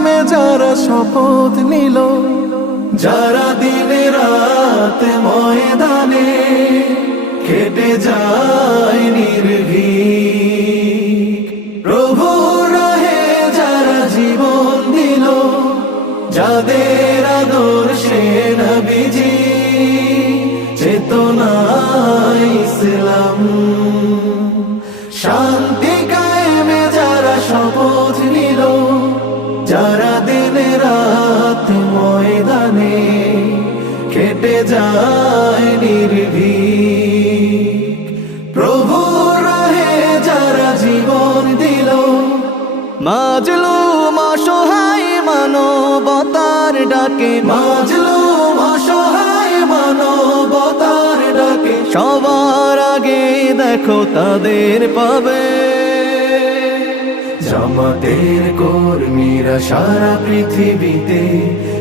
কায়েমে যারা শপথ নিল, যারা দিনে রাত ময়দানে কেটে যায় নির্ভীক। প্রভু রাহে যারা জীবন দিল, যাদের আদর্শে নবীজি চেতনা ইসলাম যায় নির্ভীক। জীবন দিল, মাজলু অসহায় মানবতার ডাকে। মানবতার ডাকে। সবার আগে দেখো তাদের পাবে। জামাতের কর্মীরা সারা পৃথিবীতে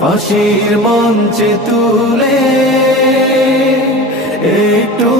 ফাঁসির মঞ্চে তুলে একটু